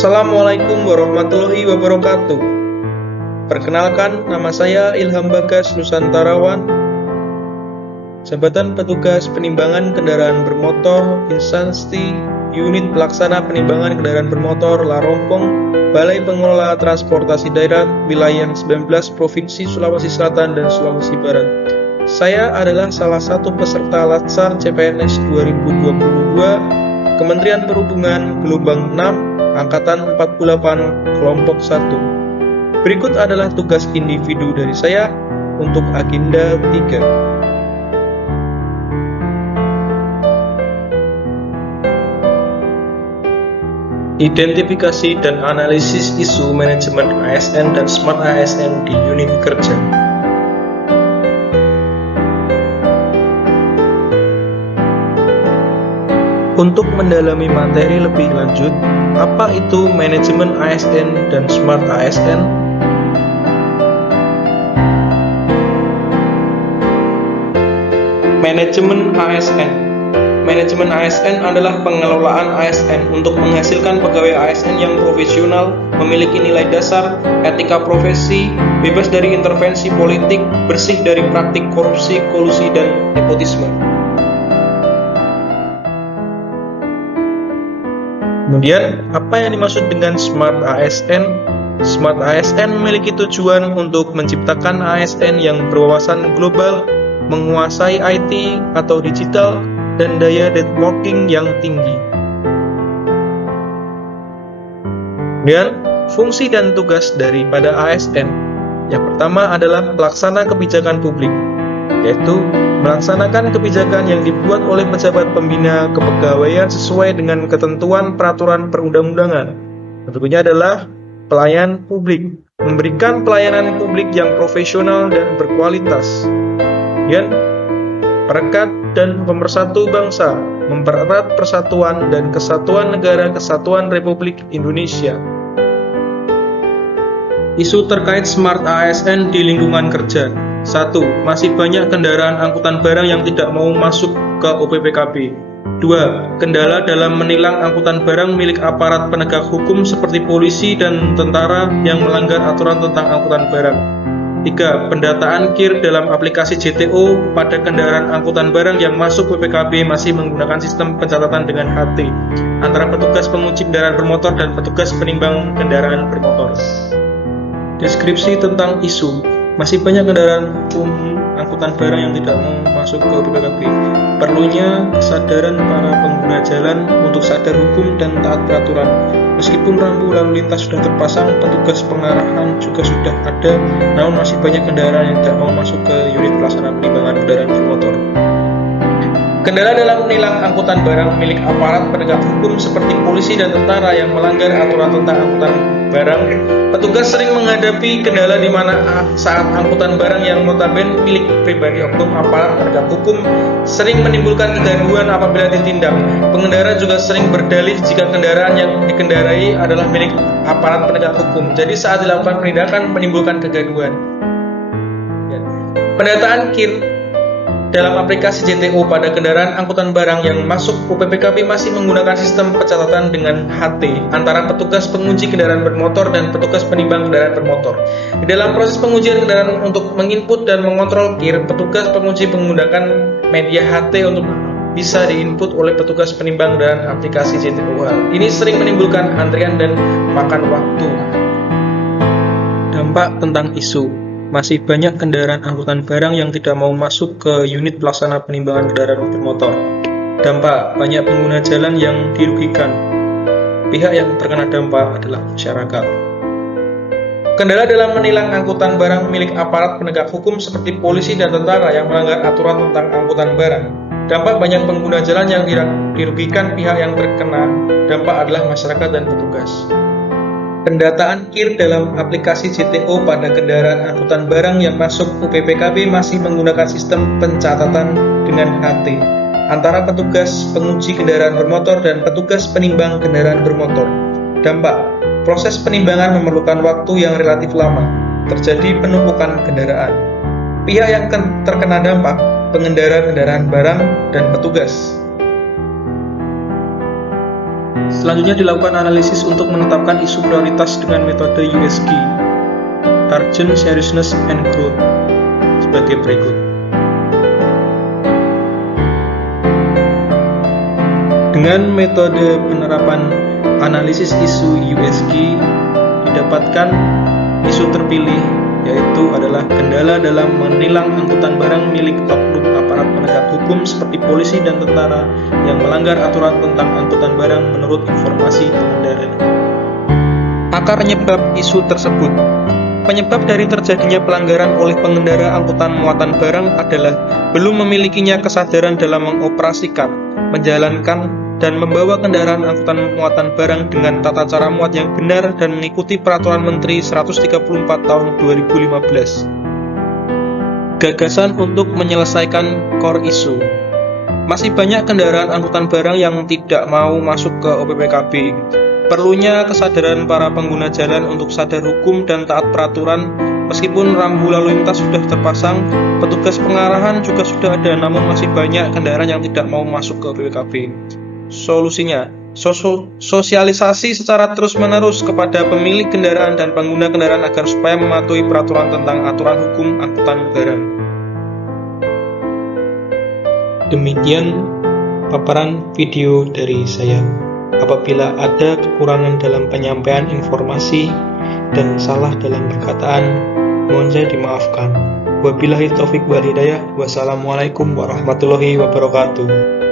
Assalamualaikum warahmatullahi wabarakatuh. Perkenalkan, nama saya Ilham Bagas Nusantarawan, Jabatan Petugas Penimbangan Kendaraan Bermotor, Instansi Unit Pelaksana Penimbangan Kendaraan Bermotor Larompong, Balai Pengelola Transportasi Darat, Wilayah 19 Provinsi Sulawesi Selatan dan Sulawesi Barat. Saya adalah salah satu peserta Latsar CPNS 2022 Kementerian Perhubungan Gelombang 6 Angkatan 48 Kelompok 1. Berikut adalah tugas individu dari saya untuk agenda 3. Identifikasi dan analisis isu manajemen ASN dan Smart ASN di unit kerja. Untuk mendalami materi lebih lanjut, apa itu manajemen ASN dan Smart ASN? Manajemen ASN. Manajemen ASN adalah pengelolaan ASN untuk menghasilkan pegawai ASN yang profesional, memiliki nilai dasar, etika profesi, bebas dari intervensi politik, bersih dari praktik korupsi, kolusi, dan nepotisme. Kemudian, apa yang dimaksud dengan Smart ASN? Smart ASN memiliki tujuan untuk menciptakan ASN yang berwawasan global, menguasai IT atau digital, dan daya networking yang tinggi. Kemudian, fungsi dan tugas daripada ASN. Yang pertama adalah pelaksana kebijakan publik, yaitu melaksanakan kebijakan yang dibuat oleh pejabat pembina kepegawaian sesuai dengan ketentuan peraturan perundang-undangan. Berikutnya adalah pelayan publik, memberikan pelayanan publik yang profesional dan berkualitas. Kemudian, perekat dan pemersatu bangsa, mempererat persatuan dan kesatuan negara kesatuan Republik Indonesia. Isu terkait Smart ASN di lingkungan kerja. 1. Masih banyak kendaraan angkutan barang yang tidak mau masuk ke OPPKB. 2. Kendala dalam menilang angkutan barang milik aparat penegak hukum seperti polisi dan tentara yang melanggar aturan tentang angkutan barang. 3. Pendataan KIR dalam aplikasi JTO pada kendaraan angkutan barang yang masuk PPKB masih menggunakan sistem pencatatan dengan HT antara petugas penguji kendaraan bermotor dan petugas penimbang kendaraan bermotor. Deskripsi tentang isu. Masih banyak kendaraan umum angkutan barang yang tidak mau masuk ke PPKB. Perlunya kesadaran para pengguna jalan untuk sadar hukum dan taat peraturan. Meskipun rambu lalu lintas sudah terpasang, petugas pengarahan juga sudah ada, namun masih banyak kendaraan yang tidak mau masuk ke unit pelaksana penimbangan kendaraan bermotor. Kendala dalam menilang angkutan barang milik aparat penegak hukum seperti polisi dan tentara yang melanggar aturan tentang angkutan barang. Petugas sering menghadapi kendala di mana saat angkutan barang yang notabene milik pribadi oknum aparat penegak hukum sering menimbulkan kegaduhan apabila ditindak. Pengendara juga sering berdalih jika kendaraan yang dikendarai adalah milik aparat penegak hukum. Jadi saat dilakukan penindakan menimbulkan kegaduhan. Pendataan KIR dalam aplikasi JTO pada kendaraan angkutan barang yang masuk UPPKB masih menggunakan sistem pencatatan dengan HT antara petugas penguji kendaraan bermotor dan petugas penimbang kendaraan bermotor. Di dalam proses pengujian kendaraan untuk menginput dan mengontrol KIR, petugas penguji menggunakan media HT untuk bisa diinput oleh petugas penimbang dan aplikasi JTO. Ini sering menimbulkan antrian dan makan waktu. Dampak tentang isu. Masih banyak kendaraan angkutan barang yang tidak mau masuk ke unit pelaksana penimbangan kendaraan bermotor. Dampak, banyak pengguna jalan yang dirugikan. Pihak yang terkena dampak adalah masyarakat. Kendala dalam menilang angkutan barang milik aparat penegak hukum seperti polisi dan tentara yang melanggar aturan tentang angkutan barang. Dampak, banyak pengguna jalan yang dirugikan. Pihak yang terkena dampak adalah masyarakat dan petugas. Pendataan KIR dalam aplikasi JTO pada kendaraan angkutan barang yang masuk UPPKB masih menggunakan sistem pencatatan dengan HT antara petugas penguji kendaraan bermotor dan petugas penimbang kendaraan bermotor. Dampak, proses penimbangan memerlukan waktu yang relatif lama, terjadi penumpukan kendaraan. Pihak yang terkena dampak, pengendara kendaraan barang dan petugas. Selanjutnya dilakukan analisis untuk menetapkan isu prioritas dengan metode USG, Urgent, Seriousness, and Growth, sebagai berikut. Dengan metode penerapan analisis isu USG, didapatkan isu terpilih, yaitu adalah kendala dalam menilang angkutan barang milik oknum aparat penegak hukum seperti polisi dan tentara yang melanggar aturan tentang angkutan barang menurut informasi pengendara. Akar penyebab isu tersebut. Penyebab dari terjadinya pelanggaran oleh pengendara angkutan muatan barang adalah belum memilikinya kesadaran dalam mengoperasikan, menjalankan, dan membawa kendaraan angkutan muatan barang dengan tata cara muat yang benar dan mengikuti Peraturan Menteri 134 Tahun 2015. Gagasan untuk menyelesaikan core issue. Masih banyak kendaraan angkutan barang yang tidak mau masuk ke OPPKB. Perlunya kesadaran para pengguna jalan untuk sadar hukum dan taat peraturan. Meskipun rambu lalu lintas sudah terpasang, petugas pengarahan juga sudah ada, namun masih banyak kendaraan yang tidak mau masuk ke OPPKB. Solusinya, sosialisasi secara terus-menerus kepada pemilik kendaraan dan pengguna kendaraan agar supaya mematuhi peraturan tentang aturan hukum angkutan barang. Demikian paparan video dari saya. Apabila ada kekurangan dalam penyampaian informasi dan salah dalam perkataan, mohon saya dimaafkan. Wabillahi taufik wal hidayah. Wassalamualaikum warahmatullahi wabarakatuh.